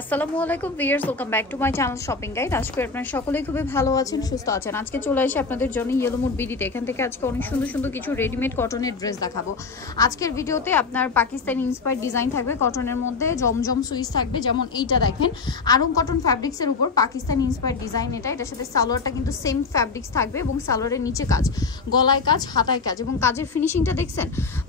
আসসালামু আলাইকুম viewers, welcome back to my channel shopping guide. আশা করি আপনারা সকলেই খুবই ভালো আছেন, সুস্থ আছেন। আজকে চলে আসি আপনাদের জন্য ইয়েলো মুড বিডিতে। এখান থেকে আজকে অনেক সুন্দর সুন্দর কিছু রেডিমেড কটনের ড্রেস দেখাবো। আজকের ভিডিওতে আপনার পাকিস্তানি ইন্সপায়ার্ড ডিজাইন থাকবে, কটনের মধ্যে জমজম সুইচ থাকবে। যেমন এইটা দেখেন, আরং কটন ফ্যাব্রিক্সের উপর পাকিস্তানি ইন্সপায়ার্ড ডিজাইন। এটার সাথে সালোয়ারটা কিন্তু সেম ফ্যাব্রিক্স থাকবে এবং সালোয়ারের নিচে কাজ, গলায় কাজ, হাতায় কাজ এবং কাজের ফিনিশিংটা দেখছেন।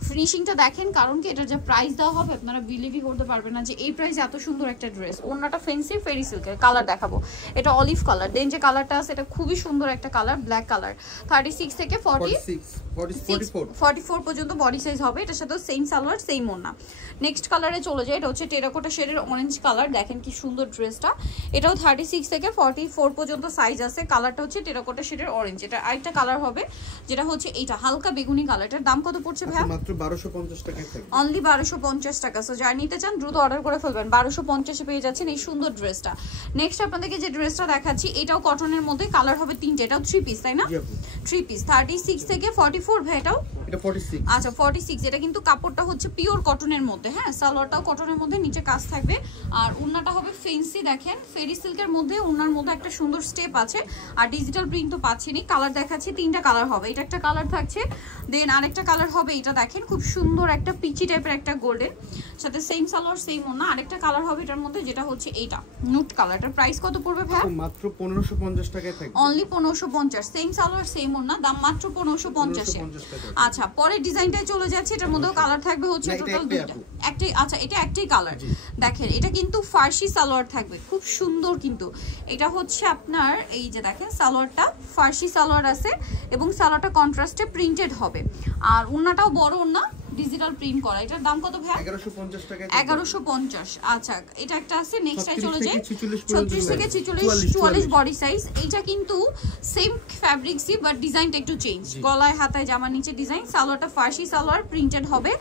ফিনিশিংটা দেখেন, কারণ কি এটার যে প্রাইস দেওয়া হবে আপনারা বিলিভই করতে পারবেন না যে এই প্রাইস এত সুন্দর একটা ড্রেস। ওন্নাটা ফেন্সি ফেরি সিল্কের, কালার দেখাবো। এটা অলিভ কালার, দেন যে কালারটা আছে এটা খুবই সুন্দর একটা কালার, ব্ল্যাক কালার। 36 থেকে 44 পর্যন্ত বডি সাইজ হবে। এটার সাথে সেম সালোয়ার সেম ওন্না। নেক্সট কালারে চলে যায়, এটা হচ্ছে টেরাকোটা শেডের অরেঞ্জ কালার। দেখেন কি সুন্দর ড্রেসটা। এটাও 36 থেকে 44 পর্যন্ত সাইজ আছে। কালারটা হচ্ছে টেরাকোটা শেডের অরেঞ্জ। এটা আরেকটা কালার হবে যেটা হচ্ছে এইটা হালকা বেগুনি কালার। এটার দাম কত পড়ছে ভাই? মাত্র 1250 টাকা থাকবে, অনলি 1250 টাকা। সো যারা নিতে চান দ্রুত অর্ডার করে ফেলবেন। 1250 এ পেয়ে যাচ্ছেন এই সুন্দর ড্রেসটা। নেক্সট আপনাদেরকে যে ড্রেসটা দেখাচ্ছি এটাও কটনের মধ্যে, কালার হবে তিনটে। এটাও 3 পিস, তাই না? 3 পিস। 36 থেকে 44 ভাই, এটাও এটা 46। আচ্ছা 46। এটা কিন্তু কাপড়টা হচ্ছে পিওর কটনের মধ্যে, হ্যাঁ। সালোয়ারটাও কটনের মধ্যে, নিচে কাজ থাকবে। আর ওন্নাটা হবে ফেন্সি। দেখেন ফেরি সিল্কের মধ্যে, ওন্নার মধ্যে একটা সুন্দর স্টেপ আছে। আর ডিজিটাল প্রিন্ট তো পাচ্ছেনই। কালার দেখাচ্ছি, তিনটা কালার হবে। এটা একটা কালার থাকছে, দেন আরেকটা কালার হবে এটা দেখেন, খুব সুন্দর একটা পিচি টাইপের একটা গোল্ডেন, সাথে সেম সালোয়ার সেম ওন্না। আরেকটা কালার হবে এটার মধ্যে যেটা হচ্ছে এইটা নুট কালার। এটার প্রাইস কত পড়বে ভাই? মাত্র 1550 টাকায় থাকবে, অনলি 1550। সেম সালোয়ার সেম ওন্না, দাম মাত্র 1550 এ। আচ্ছা পরের ডিজাইনটাই চলে যাচ্ছে। এটার মধ্যেও কালার থাকবে হচ্ছে টোটাল দুটো, একটাই। আচ্ছা এটা একটাই কালার। দেখেন এটা কিন্তু ফার্সি সালোয়ার থাকবে, খুব সুন্দর। কিন্তু এটা হচ্ছে আপনার এই যে দেখেন সালোয়ারটা ফার্সি সালোয়ার আছে এবং সালোয়ারটা কন্ট্রাস্টে প্রিন্টেড হবে। আর ওন্নাটাও বড় ওন্না, ডিজিটাল প্রিন্ট করা। এটার দাম কত ভাই? 1150 টাকা। 1150। আচ্ছা এটা একটা আছে। নেক্সটটাই চলে যায় 36 থেকে 44 বডি সাইজ। এইটা কিন্তু সেম ফ্যাব্রিক্সই বাট ডিজাইনটা একটু চেঞ্জ। গলায় হাতায় জামার নিচে ডিজাইন। সালোয়ারটা ফার্সি সালোয়ার প্রিন্টেড হবে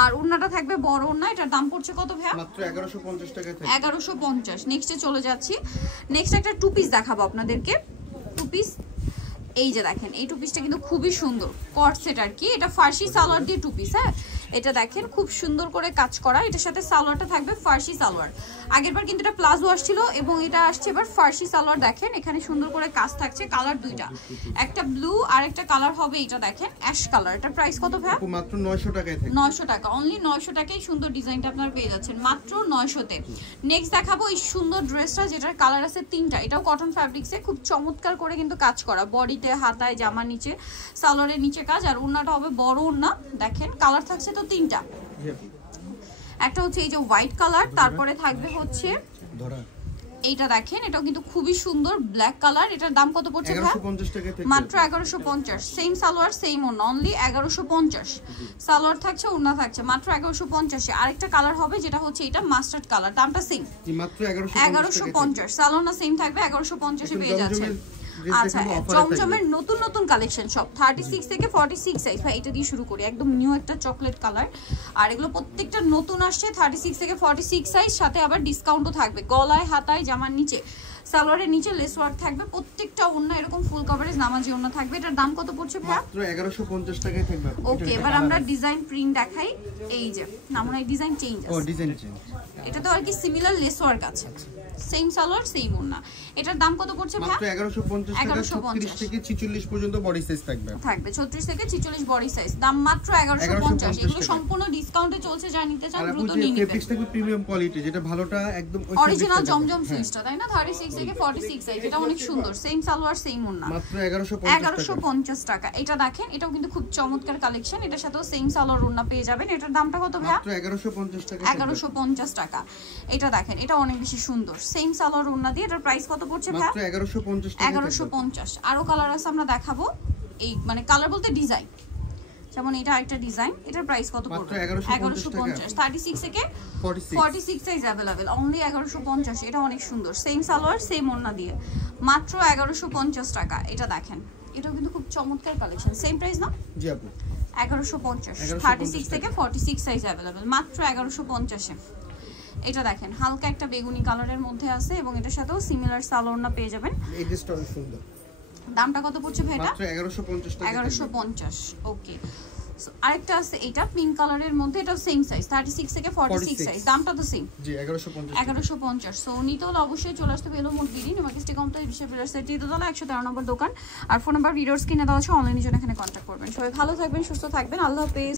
আর ওন্নাটা থাকবে বড় ওন্না। এটার দাম পড়ছে কত ভাই? মাত্র 1150 টাকা থাকবে। 1150। নেক্সটে চলে যাচ্ছি। নেক্সট একটা টু পিস দেখাবো আপনাদেরকে। টু পিস এই যে দেখেন, এই টু পিসটা কিন্তু খুবই সুন্দর, কট সেট আর কি। এটা ফার্সি সালোয়ার দিয়ে টু পিস, হ্যাঁ। এটা দেখেন খুব সুন্দর করে কাজ করা। এটার সাথে সালোয়ারটা থাকবে ফার্সি সালোয়ার। আগেরবার কিন্তু এটা প্লাজো আসছিল এবং এটা আসছে এবার ফার্সি সালোয়ার। দেখেন এখানে সুন্দর করে কাজ থাকছে। কালার দুইটা, একটা ব্লু আর একটা কালার হবে এটা দেখেন অ্যাশ কালার। এটার প্রাইস কত ভাই? মাত্র 900 টাকায় থাকবে। 900 টাকা, অনলি 900 টাকায় সুন্দর ডিজাইনটা আপনারা পেয়ে যাচ্ছেন মাত্র 900 তে। নেক্সট দেখাবো এই সুন্দর ড্রেসটা যেটার কালার আছে তিনটা। এটাও কটন ফ্যাব্রিক্সে, খুব চমৎকার করে কিন্তু কাজ করা। বডিতে, হাতায়, জামার নিচে, সালোয়ারের নিচে কাজ। আর ওন্নাটা হবে বড় ওন্না। দেখেন কালার থাকছে তো তিনটা। একটা হচ্ছে এই যে হোয়াইট কালার, তারপরে থাকবে হচ্ছে এইটা দেখেন, এটাও কিন্তু খুবই সুন্দর ব্ল্যাক কালার। এটার দাম কত পড়ছে? 1150 টাকা থাকবে, মাত্র 1150। সেম সালোয়ার সেম ওন্না, অনলি 1150। সালোয়ার থাকছে, ওন্না থাকছে, মাত্র 1150 এ। আরেকটা কালার হবে যেটা হচ্ছে এটা মাস্টার্ড কালার। দামটা সেম, মাত্র 1150। সালোয়ারটা সেম থাকবে, 1150 এ পেয়ে যাচ্ছেন। আচ্ছা জমজমের নতুন নতুন কালেকশন সব 36 থেকে 46 সাইজ। ভাই এটা দিয়ে শুরু করি, একদম নিউ একটা চকলেট কালার। আর এগুলো প্রত্যেকটা নতুন আসছে 36 থেকে 46 সাইজ, সাথে আবার ডিসকাউন্টও থাকবে। গলায়, হাতায়, জামার নিচে, সালোয়ারের নিচে লেস ওয়ার্ক থাকবে। প্রত্যেকটা ওন্না এরকম ফুল কভারেজ নামাজি ওন্না থাকবে। এটার দাম কত পড়ছে ভাই? মাত্র 1150 টাকায় থাকবে। ওকে এবার আমরা ডিজাইন প্রিন্ট দেখাই। এই যে আমরা এই ডিজাইন চেঞ্জ আছে। ও ডিজাইন চেঞ্জ। এটা তো আর কি সিমিলার লেস ওয়ার্ক আছে, সেম সালোয়ার সেম ওন্না। এটার দাম কত পড়ছে ভাই? মাত্র 1150 টাকা। 36 থেকে 46 পর্যন্ত বডি সাইজ থাকবে। 36 থেকে 46 বডি সাইজ, দাম মাত্র 1150। এগুলো সম্পূর্ণ ডিসকাউন্টে চলছে, যা নিতে চান দ্রুত নিয়ে নেবেন। ফেব্রিক্স থাকবে প্রিমিয়াম কোয়ালিটি, যেটা ভালোটা একদম অরিজিনাল জমজম সুইচটা, তাই না? 36 থেকে 46 সাইজ। এটা অনেক সুন্দর, সেম সালোয়ার সেম ওন্না, মাত্র 1150 টাকা। এটা দেখেন, এটাও কিন্তু খুব চমৎকার কালেকশন। এটার সাথেও সেম সালোয়ার ওন্না পেয়ে যাবেন। এটার দামটা কত ভাই? মাত্র 1150 টাকা। 1150 টাকা। এটা দেখেন, এটা অনেক বেশি সুন্দর, সেম সালোয়ার ওন্না দিয়ে। এটার প্রাইস কত পড়ছে ভাই? মাত্র 1150 টাকা। 1150। আরো কালার আছে আমরা দেখাবো। এই মানে কালার বলতে ডিজাইন, যেমন এটা আরেকটা ডিজাইন। এটার প্রাইস কত পড়বে? 1150। 36 থেকে 46 সাইজ अवेलेबल, অনলি 1150। এটা অনেক সুন্দর, সেম সালোয়ার সেম ওন্না দিয়ে, মাত্র 1150 টাকা। এটা দেখেন, এটাও কিন্তু খুব চমৎকার কালেকশন। সেম প্রাইস না? জি আপু, 1150। 36 থেকে 46 সাইজ अवेलेबल, মাত্র 1150 এ। এটা দেখেন হালকা একটা বেগুনি কালারের মধ্যে আছে এবং এটার সাথেও সিমিলার সালোয়ারটা পেয়ে যাবেন। এই ড্রেসটা অনেক সুন্দর। দামটা কত পড়ছে ভাই? এটা মাত্র 1150 টাকা। 1150। ওকে আরেকটা আছে এটা পিঙ্ক কালারের মধ্যে, এটা সেম সাইজ 36 থেকে 46 সাইজ, দামটা তো সেম জি 1150। সো নিতে হলে অবশ্যই চলে আসতে হবে এলোমোড বিডি, নিমাকিস্টি কমপ্লেক্স বিশ্ববিদ্যালয় সেটি দোতলা 113 নম্বর দোকান। আর ফোন নাম্বার ভিডিওর স্ক্রিনে দেওয়া আছে, অনলাইনের জন্য এখানে কন্ট্যাক্ট করবেন। সবাই ভালো থাকবেন, সুস্থ থাকবেন, আল্লাহ হাফেজ।